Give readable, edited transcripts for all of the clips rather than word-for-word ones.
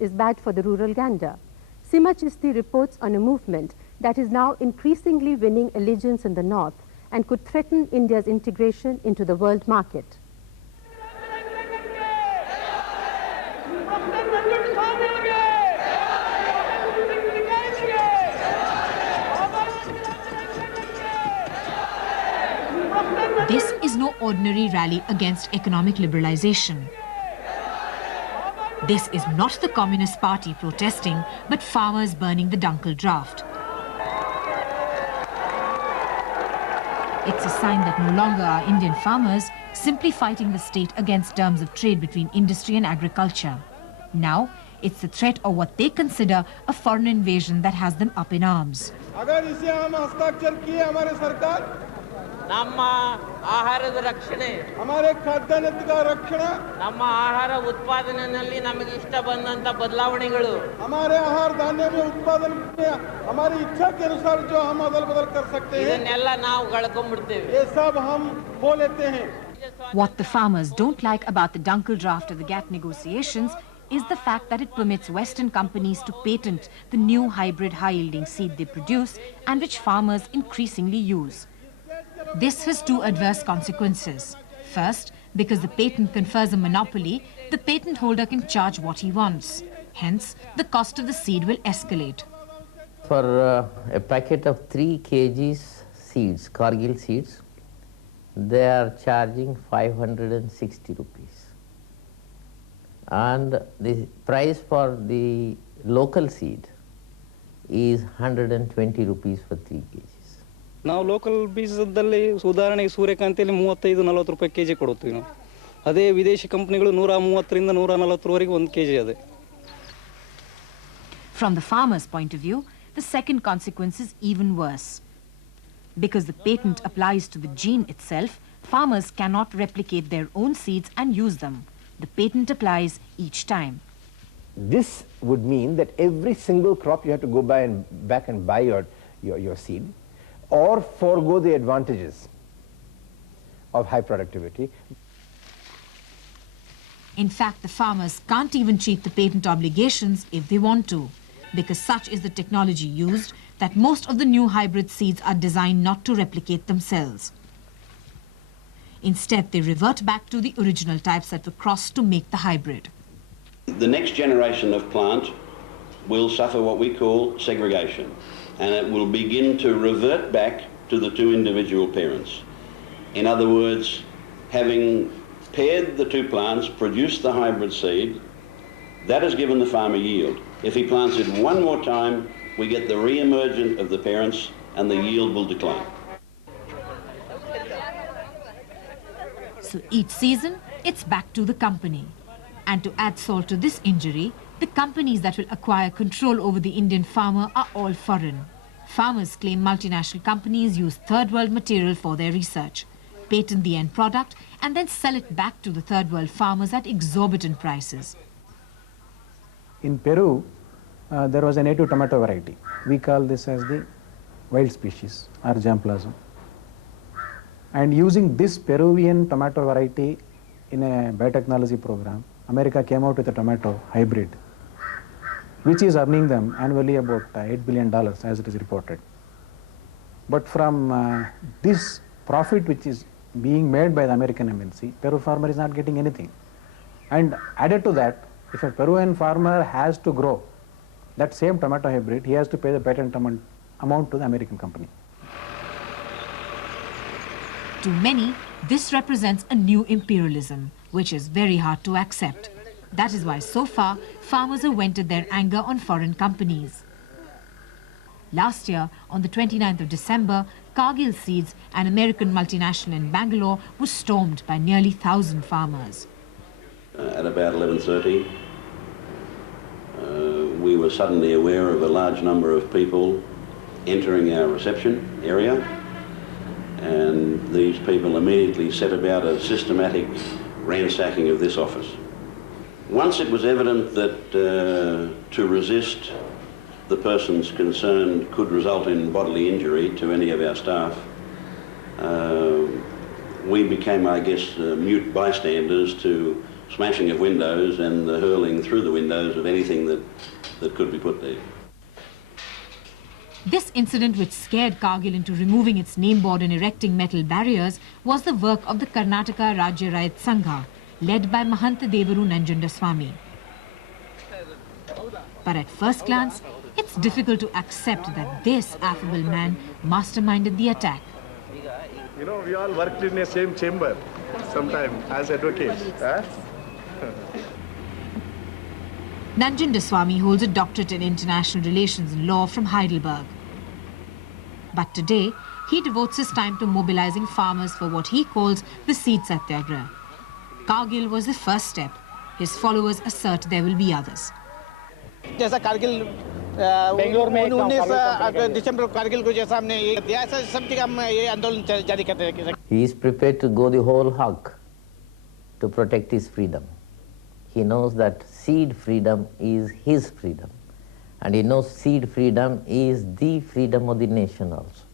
is bad for the rural gander. Simachisti reports on a movement that is now increasingly winning allegiance in the north and could threaten India's integration into the world market. This is no ordinary rally against economic liberalization. This is not the Communist Party protesting, but farmers burning the Dunkel draft. It's a sign that no longer are Indian farmers simply fighting the state against terms of trade between industry and agriculture. Now, it's the threat of what they consider a foreign invasion that has them up in arms. ನಮ್ಮ ಆಹಾರದ ರಕ್ಷಣೆ ಹಮಾರೆ ಖಾದ್ಯಾನ್ನದ ರಕ್ಷಣೆ ನಮ್ಮ ಆಹಾರ ಉತ್ಪಾದನೆಯಲ್ಲಿ ನಮಗೆ ಇಷ್ಟ ಬಂದಂತ ಬದಲಾವಣೆಗಳು हमारे आहार धान्य में उत्पादन में हमारी इच्छा के अनुसार जो हम अदल-बदल कर सकते हैं ಇದನ್ನೆಲ್ಲ ನಾವು ಕಳ್ಕೊಂಡ್ಬಿಡ್ತೇವೆ ये सब हम खो लेते हैं. What the farmers don't like about the Dunkel draft of the GATT negotiations is the fact that it permits Western companies to patent the new hybrid high-yielding seed they produce and which farmers increasingly use. This has two adverse consequences. First, because the patent confers a monopoly, the patent holder can charge what he wants. Hence, the cost of the seed will escalate. For a packet of 3 kgs seeds, Cargill seeds, they are charging 560 rupees. And the price for the local seed is 120 rupees for 3 kgs. ನಾವು local ಬೀಜದಲ್ಲಿ ಉದಾಹರಣೆಗೆ ಸೂರ್ಯಕಾಂತಿಯಲ್ಲಿ 35-40 ರೂಪಾಯಿ KG ಕೊಡುತ್ತೀವಿ ನಾವು. ಅದೇ ವಿದೇಶಿ ಕಂಪನಿಗಳು 130ರಿಂದ 140ವರೆಗೆ 1 KG ಇದೆ. From the farmer's point of view, the second consequence is even worse. Because the patent applies to the gene itself, farmers cannot replicate their own seeds and use them. The patent applies each time. This would mean that every single crop you have to go back and buy your seed, or forego the advantages of high productivity. In fact, the farmers can't even cheat the patent obligations if they want to, because such is the technology used that most of the new hybrid seeds are designed not to replicate themselves. Instead, they revert back to the original types that were crossed to make the hybrid. The next generation of plant will suffer what we call segregation, and it will begin to revert back to the 2 individual parents. In other words, having paired the 2 plants, produced the hybrid seed, that has given the farmer yield. If he plants it one more time, we get the re-emergence of the parents and the yield will decline. So each season, it's back to the company. And to add salt to this injury, the companies that will acquire control over the Indian farmer are all foreign. Farmers claim multinational companies use third world material for their research, patent the end product, and then sell it back to the third world farmers at exorbitant prices. In Peru, there was a native tomato variety. We call this as the wild species, or Jamplasm. And using this Peruvian tomato variety in a biotechnology program, America came out with a tomato hybrid, which is earning them annually about $8 billion as it is reported. But from this profit which is being made by the American MNC, Peru farmer is not getting anything. And added to that, if a Peruvian farmer has to grow that same tomato hybrid, he has to pay the patent amount to the American company. To many, this represents a new imperialism, which is very hard to accept. That is why so far, farmers have vented their anger on foreign companies. Last year, on the 29th of December, Cargill Seeds, an American multinational in Bangalore, was stormed by nearly 1,000 farmers. At about 11:30, we were suddenly aware of a large number of people entering our reception area, and these people immediately set about a systematic ransacking of this office. Once it was evident that to resist the persons concerned could result in bodily injury to any of our staff, we became, I guess, mute bystanders to smashing of windows and the hurling through the windows of anything that could be put there. This incident, which scared Kargil into removing its name board and erecting metal barriers, was the work of the Karnataka Rajya Rayat Sangha, led by Prof.M.D.Nanjundaswamy. But at first glance, it's difficult to accept that this affable man masterminded the attack. You know, we all worked in the same chamber sometime as advocates. Huh? Nanjundaswamy holds a doctorate in international relations and law from Heidelberg. But today, he devotes his time to mobilizing farmers for what he calls the seed Satyagraha. Kargil was the first step. His followers assert there will be others. जैसा कारगिल बेंगलोर में 19 दिसंबर कारगिल को जैसा हमने ये दिया ऐसा सब जगह हम ये आंदोलन जारी करते हैं. He is prepared to go the whole hog to protect his freedom. He knows that seed freedom is his freedom, and he knows seed freedom is the freedom of the nation also.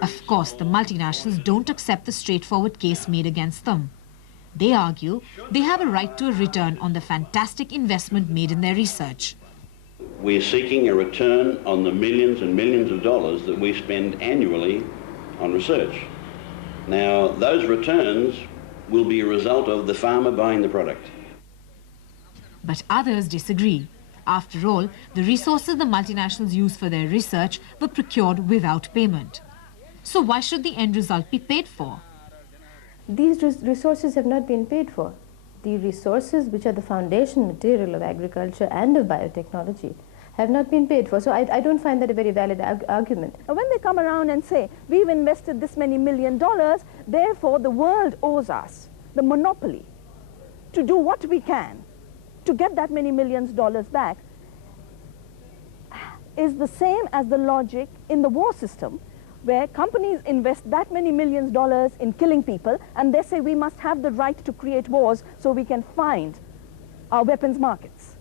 Of course, the multinationals don't accept the straightforward case made against them. They argue they have a right to a return on the fantastic investment made in their research. We're seeking a return on the millions and millions of dollars that we spend annually on research. Now, those returns will be a result of the farmer buying the product. But others disagree. After all, the resources the multinationals use for their research were procured without payment. So why should the end result be paid for? These resources have not been paid for. The resources which are the foundation material of agriculture and of biotechnology have not been paid for. So I don't find that a very valid argument. When they come around and say, we've invested this many $1 million, therefore the world owes us the monopoly to do what we can to get that many millions dollars back, is the same as the logic in the war system, where companies invest that many millions dollars in killing people, and they say we must have the right to create wars so we can find our weapons markets.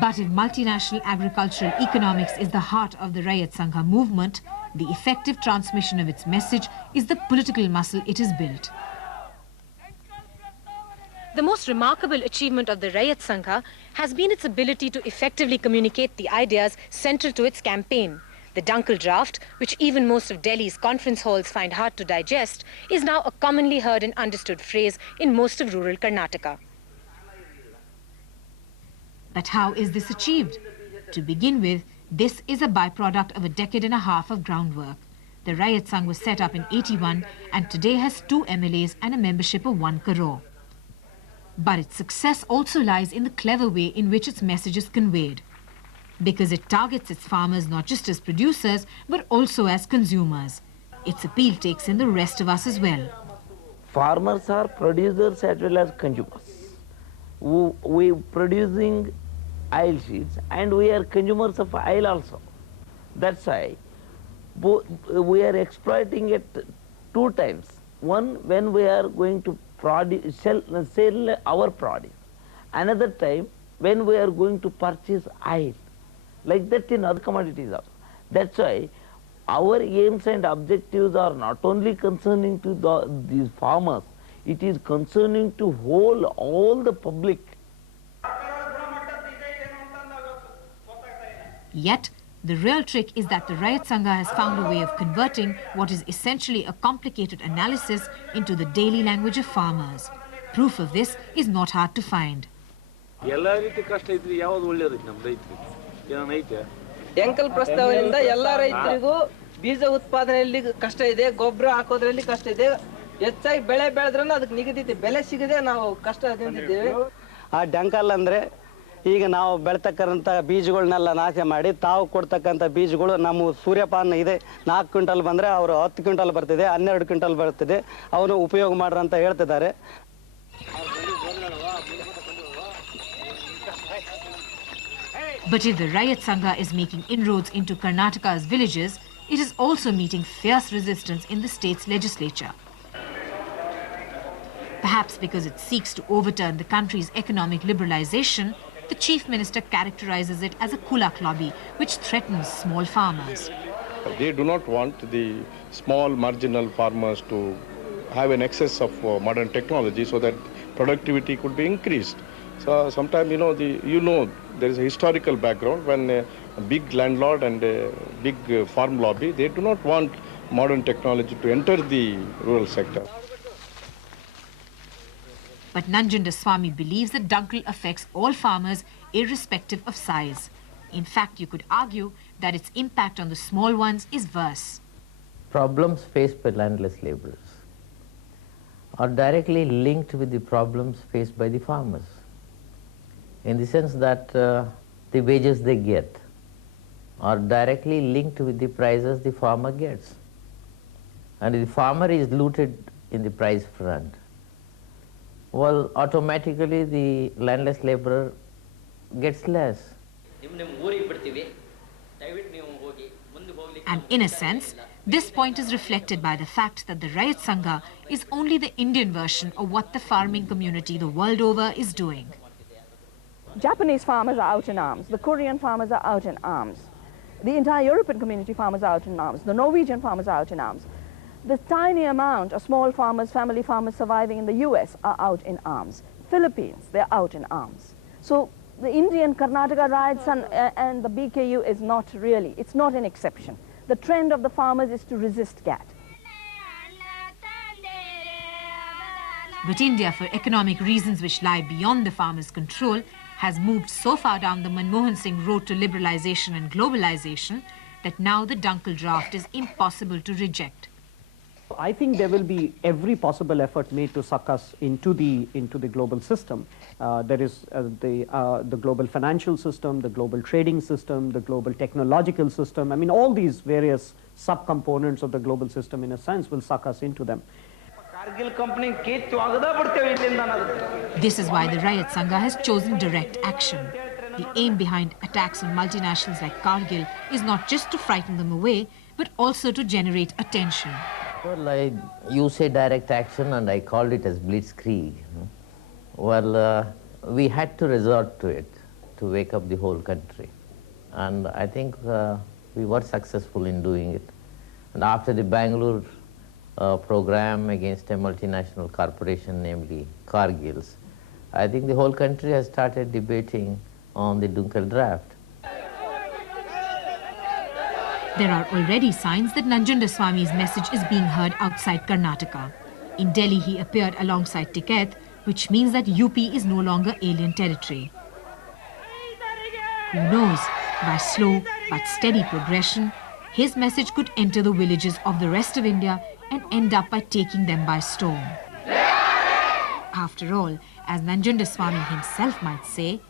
But if multinational agricultural economics is the heart of the Rayat Sangha movement, the effective transmission of its message is the political muscle it has built. The most remarkable achievement of the Rayat Sangha has been its ability to effectively communicate the ideas central to its campaign. The Dunkel Draft, which even most of Delhi's conference halls find hard to digest, is now a commonly heard and understood phrase in most of rural Karnataka. But how is this achieved? To begin with, this is a byproduct of a decade and a half of groundwork. The Rayat Sangh was set up in '81 and today has 2 MLAs and a membership of 1 crore. But its success also lies in the clever way in which its message is conveyed, because it targets its farmers not just as producers, but also as consumers. Its appeal takes in the rest of us as well. Farmers are producers as well as consumers. We producing oil seeds and we are consumers of oil also. That's why we are exploiting it 2 times. One, when we are going to sell our produce. Another time, when we are going to purchase oil. Like that in other commodities also. That's why our aims and objectives are not only concerning to these farmers, it is concerning to all the public. Yet, the real trick is that the Rayat Sangha has found a way of converting what is essentially a complicated analysis into the daily language of farmers. Proof of this is not hard to find. ಎಂಕಲ್ ಪ್ರಸ್ತಾವನೆಯಿಂದ ಎಲ್ಲ ರೈತರಿಗೂ ಬೀಜ ಉತ್ಪಾದನೆಯಲ್ಲಿ ಕಷ್ಟ ಇದೆ, ಗೊಬ್ಬರ ಹಾಕೋದ್ರಲ್ಲಿ ಕಷ್ಟ ಇದೆ, ಹೆಚ್ಚಾಗಿ ಬೆಳೆ ಬೆಳೆದ್ರೂ ಅದಕ್ಕೆ ನಿಗದಿತ ಬೆಲೆ ಸಿಗದೆ ನಾವು ಕಷ್ಟದಿಂದಿದ್ದೇವೆ. ಆ ಡಂಕಲ್ ಅಂದ್ರೆ ಈಗ ನಾವು ಬೆಳತಕ್ಕಂತ ಬೀಜಗಳನ್ನೆಲ್ಲ ನಾಶ ಮಾಡಿ ತಾವು ಕೊಡ್ತಕ್ಕಂತ ಬೀಜಗಳು ನಮ್ಮ ಸೂರ್ಯಪಾನ ಇದೆ 4 ಕ್ವಿಂಟಲ್ ಬಂದ್ರೆ ಅವರು 10 ಕ್ವಿಂಟಲ್ ಬರ್ತಿದೆ, 12 ಕ್ವಿಂಟಲ್ ಬರ್ತಿದೆ, ಅವನು ಉಪಯೋಗ ಮಾಡ್ರ ಅಂತ ಹೇಳ್ತಿದ್ದಾರೆ. But if the Rayat Sangha is making inroads into Karnataka's villages, it is also meeting fierce resistance in the state's legislature. Perhaps because it seeks to overturn the country's economic liberalization, the Chief Minister characterizes it as a kulak lobby which threatens small farmers. They do not want the small marginal farmers to have an excess of modern technology so that productivity could be increased. So sometimes, there is a historical background when a big landlord and a big farm lobby, they do not want modern technology to enter the rural sector. But Nanjundaswamy believes that Dunkel affects all farmers irrespective of size. In fact, you could argue that its impact on the small ones is worse. Problems faced by landless laborers are directly linked with the problems faced by the farmers, in the sense that the wages they get are directly linked with the prices the farmer gets. And if the farmer is looted in the price front, well, automatically the landless laborer gets less. And in a sense, this point is reflected by the fact that the Rayat Sangha is only the Indian version of what the farming community the world over is doing. Japanese farmers are out in arms. The Korean farmers are out in arms. The entire European community farmers are out in arms. The Norwegian farmers are out in arms. The tiny amount of small farmers, family farmers surviving in the US are out in arms. Philippines, they're out in arms. So the Indian Karnataka riots and the BKU is not really, it's not an exception. The trend of the farmers is to resist GATT. But India, for economic reasons which lie beyond the farmers' control, has moved so far down the Manmohan Singh road to liberalization and globalization that now the Dunkel draft is impossible to reject. I think there will be every possible effort made to suck us into the global system. There is the global financial system, the global trading system, the global technological system. I mean, all these various subcomponents of the global system, in a sense, will suck us into them. This is why the Rayat Sangha has chosen direct action. The aim behind attacks on multinationals like Kargil is not just to frighten them away, but also to generate attention. Well, you say direct action and I called it as blitzkrieg. Well, we had to resort to it to wake up the whole country. And I think we were successful in doing it. And after the Bangalore program against a multinational corporation, namely Kargil's, I think the whole country has started debating on the Dunkel draft. There are already signs that Nanjundaswamy's message is being heard outside Karnataka. In Delhi, he appeared alongside Tiket, which means that UP is no longer alien territory. Who knows, by slow but steady progression, his message could enter the villages of the rest of India and end up by taking them by storm. After all, as Nanjundaswamy himself might say,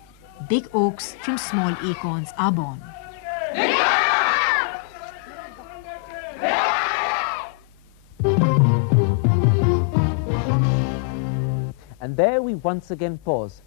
big oaks from small acorns are born. And there we once again pause